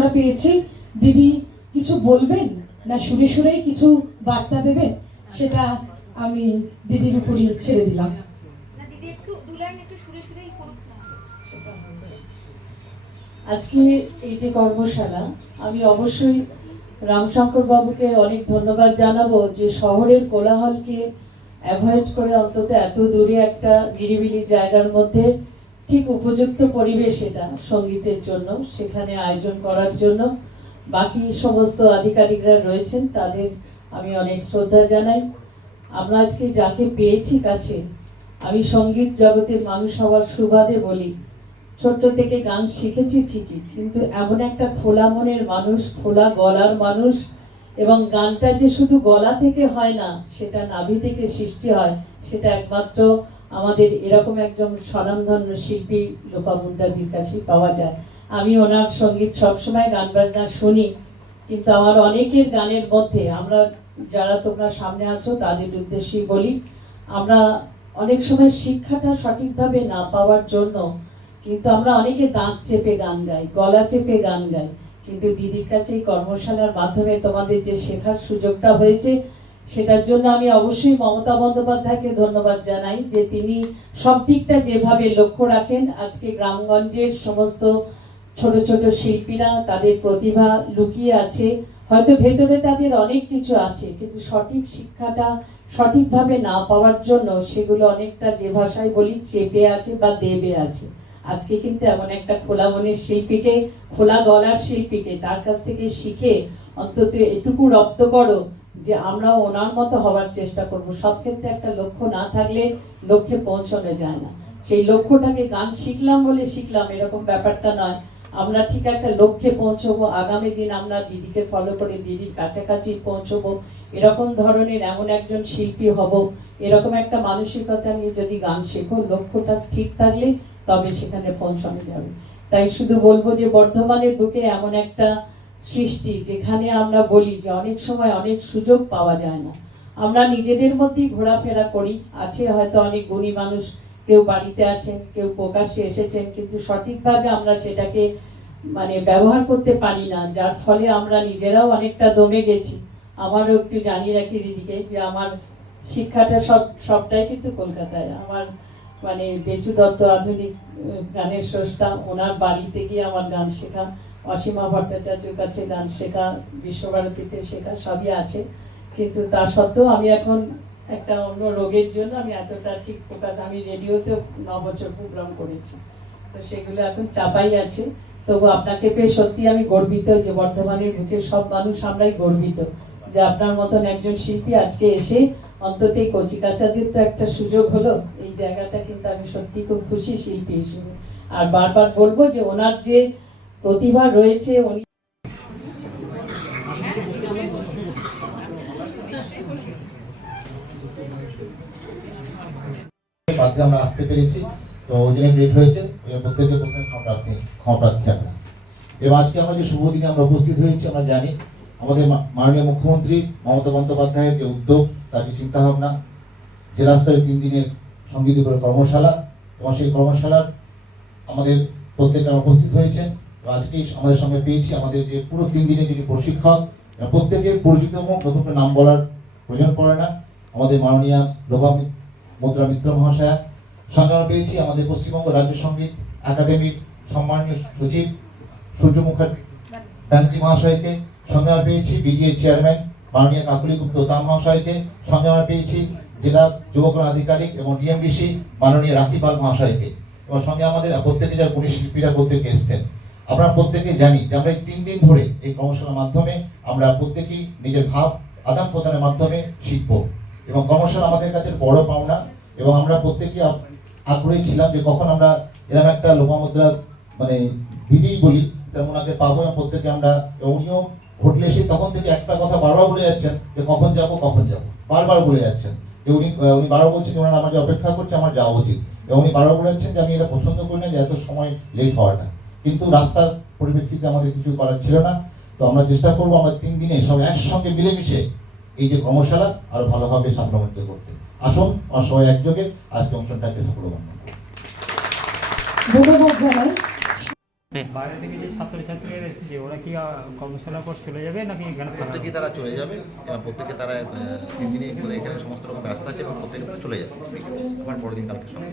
আমরা পেয়েছি। দিদি কিছু বলবেন? না সুরে সুরেই কিছু বার্তা দেবেন? সেটা আমি দিদির উপরই ছেড়ে দিলাম। না দিদি একটু দু লাইন একটু সুরে সুরেই করুক না আজকে এই যে কর্মশালা আমি অবশ্যই রামশঙ্কর বাবুকে অনেক ধন্যবাদ জানাব যে শহরের কোলাহলকে অ্যাভয়েড করে অন্তত এত দূরে একটা নিরিবিলি জায়গার মধ্যে ঠিক উপযুক্ত পরিবেশ এটা সঙ্গীতের জন্য, সেখানে আয়োজন করার জন্য। বাকি সমস্ত আধিকারিকরা রয়েছেন, তাদের আমি অনেক শ্রদ্ধা জানাই। আমরা আজকে যাকে পেয়েছি কাছে, আমি সংগীত জগতের মানুষ হওয়ার সুবাদে বলি, ছোট্ট থেকে গান শিখেছি ঠিকই, কিন্তু এমন একটা খোলা মনের মানুষ, খোলা গলার মানুষ, এবং গানটা যে শুধু গলা থেকে হয় না, সেটা নাভি থেকে সৃষ্টি হয়, সেটা একমাত্র আমাদের এরকম একজন স্বনামধন্য শিল্পী লোপা মুন্ডাদির কাছে পাওয়া যায়। আমি ওনার সংগীত সবসময় গান বাজনা শুনি, কিন্তু আমার অনেকের গানের মধ্যে আমরা যারা তোমরা সামনে আছো তাদের উদ্দেশ্যেই বলি, আমরা অনেক সময় শিক্ষাটা সঠিকভাবে না পাওয়ার জন্য কিন্তু আমরা অনেকে দাঁত চেপে গান গাই, গলা চেপে গান গাই। কিন্তু দিদির কাছে এই কর্মশালার মাধ্যমে তোমাদের যে শেখার সুযোগটা হয়েছে সেটার জন্য আমি অবশ্যই মমতা বন্দ্যোপাধ্যায়কে ধন্যবাদ জানাই যে তিনি সব দিকটা যেভাবে লক্ষ্য রাখেন, আজকে গ্রামগঞ্জের সমস্ত ছোট ছোট শিল্পীরা তাদের প্রতিভা লুকিয়ে আছে। হয়তো ভেতরে তাদের অনেক কিছু আছে, কিন্তু সঠিক শিক্ষাটা সঠিকভাবে না পাওয়ার জন্য সেগুলো অনেকটা যে ভাষায় বলি চেপে আছে বা দেবে আছে। আজকে কিন্তু এমন একটা খোলা মনের শিল্পীকে, খোলা গলার শিল্পীকে তার কাছ থেকে শিখে অন্তত এটুকু রপ্ত করো যে আমরা ওনার মতো হওয়ার চেষ্টা করব। সব ক্ষেত্রে একটা লক্ষ্য না থাকলে লক্ষ্যে পৌঁছানো যায় না। সেই লক্ষ্যটাকে গান শিখলাম বলে শিখলাম, এরকম ব্যাপারটা নয়। আমরা ঠিক একটা লক্ষ্যে পৌঁছবো, আগামী দিন আমরা দিদিকে ফলো করে দিদির কাছাকাছি পৌঁছবো। এরকম ধরনের এমন একজন শিল্পী হব, এরকম একটা মানসিকতা নিয়ে যদি গান শেখো, লক্ষ্যটা স্থির থাকলে তবে সেখানে পৌঁছানো যাবে। তাই শুধু বলব যে বর্ধমানের বুকে এমন একটা সৃষ্টি, যেখানে আমরা বলি যে অনেক সময় অনেক সুযোগ পাওয়া যায় না। আমরা নিজেদের মধ্যেই ঘোরাফেরা করি। আছে হয়তো অনেক গুণী মানুষ, কেউ বাড়িতে আছেন, কেউ প্রকাশ্যে এসেছেন, কিন্তু সঠিকভাবে আমরা সেটাকে মানে ব্যবহার করতে পারি না। যার ফলে আমরা নিজেরাও অনেকটা দমে গেছি। আমারও একটু জানিয়ে রাখি দিদিকে যে আমার শিক্ষাটা সব, সবটাই কিন্তু কলকাতায়। আমার মানে বেচু দত্ত আধুনিক গানের স্রষ্টা, ওনার বাড়িতে গিয়ে আমার গান শেখা। অসীমা ভট্টাচার্যের কাছে গান শেখা, বিশ্বভারতীতে শেখা সবই আছে। কিন্তু তা সত্ত্বেও আমি এখন একটা অন্য রোগের জন্য আমি এতটা ঠিক ফোকাস আমি রেডিওতেও ন বছর প্রোগ্রাম করেছি। তো সেগুলো এখন চাপাই আছে। তবু আপনাকে পেয়ে সত্যি আমি গর্বিত যে বর্ধমানের বুকে সব মানুষ আমরাই গর্বিত যে আপনার মতন একজন শিল্পী আজকে এসে অন্তত এই কচি কাচাদের তো একটা সুযোগ হলো। এই জায়গাটা কিন্তু আমি সত্যি খুব খুশি শিল্পী হিসেবে। আর বারবার বলব যে ওনার যে প্রতিভা রয়েছে উনি। আমরা আসতে পেরেছি। তো যিনি লেট হয়েছে ওই প্রত্যেকে প্রথমে ক্ষমা প্রার্থী ক্ষমা প্রার্থী আমরা। এবং আজকে আমরা যে শুভ দিনে আমরা উপস্থিত হয়েছি, আমরা জানি আমাদের মাননীয় মুখ্যমন্ত্রী মমতা বন্দ্যোপাধ্যায়ের যে উদ্যোগ, তার যে চিন্তাভাবনা, জেলা স্তরে তিন দিনের সংগীত উপরে কর্মশালা, এবং সেই কর্মশালার আমাদের প্রত্যেকে উপস্থিত হয়েছেন। তো আজকে আমাদের সঙ্গে পেয়েছি আমাদের যে পুরো তিন দিনের যিনি প্রশিক্ষক এবং প্রত্যেকে পরিচিত মুখ নতুন নাম বলার প্রয়োজন পড়ে না। আমাদের মাননীয় লোভা মুদ্রা মিত্র মহাশয়া সঙ্গে পেয়েছি আমাদের পশ্চিমবঙ্গ রাজ্য সংগীত একাডেমির সম্মানীয় সচিব সূর্য মুখার্জি ব্যানার্জি মহাশয়কে। সঙ্গে পেয়েছি বিডিএ চেয়ারম্যান মাননীয় কাকুলি গুপ্ত তাম মহাশয়কে। সঙ্গে আমরা পেয়েছি জেলা যুবকলা আধিকারিক এবং ডিএমডিসি মাননীয় রাখিপাল মহাশয়কে। এবং সঙ্গে আমাদের প্রত্যেকে যারা গুণী শিল্পীরা প্রত্যেকে এসছেন। আমরা প্রত্যেকে জানি যে আমরা এই তিন দিন ধরে এই কর্মশালার মাধ্যমে আমরা প্রত্যেকেই নিজের ভাব, আদান প্রদানের মাধ্যমে শিখব। এবং কর্মশালা আমাদের কাছে বড় পাওনা এবং আমরা প্রত্যেকেই আগ্রহী ছিলাম যে কখন আমরা এরকম একটা লোপামুদ্রা মানে দিদি বলি তেমন ওনাকে পাবো এবং প্রত্যেকে আমরা উনিও ঘটলে এসে তখন থেকে একটা কথা বারবার বলে যাচ্ছেন যে কখন যাব কখন যাব। বারবার বলে যাচ্ছেন যে উনি উনি বারবার বলছেন ওনারা আমাকে অপেক্ষা করছে, আমার যাওয়া উচিত। এবং উনি বারবার বলে যাচ্ছেন যে আমি এটা পছন্দ করি না, যে এত সময় লেট হওয়াটা। কিন্তু রাস্তার পরিপ্রেক্ষিতে আমাদের কিছু করার ছিল না। তো আমরা চেষ্টা করব আমরা তিন দিনে সব একসঙ্গে মিলেমিশে এই যে কর্মশালা আরও ভালোভাবে সাফল্যমণ্ডিত করতে। আসুন আমার সবাই একযোগে আজকে অনুষ্ঠানটাকে সফল বানাবো বাইরে থেকে যে ছাত্রছাত্রীরা এসেছে ওরা কি কর্মশালা পর চলে যাবে নাকি এখানে থাকা প্রত্যেকে তারা চলে যাবে এবং প্রত্যেকে তারা তিন দিনে এখানে সমস্ত রকম ব্যস্ত আছে এবং প্রত্যেকে তারা চলে যাবে। আবার পরের দিন কালকে সকালে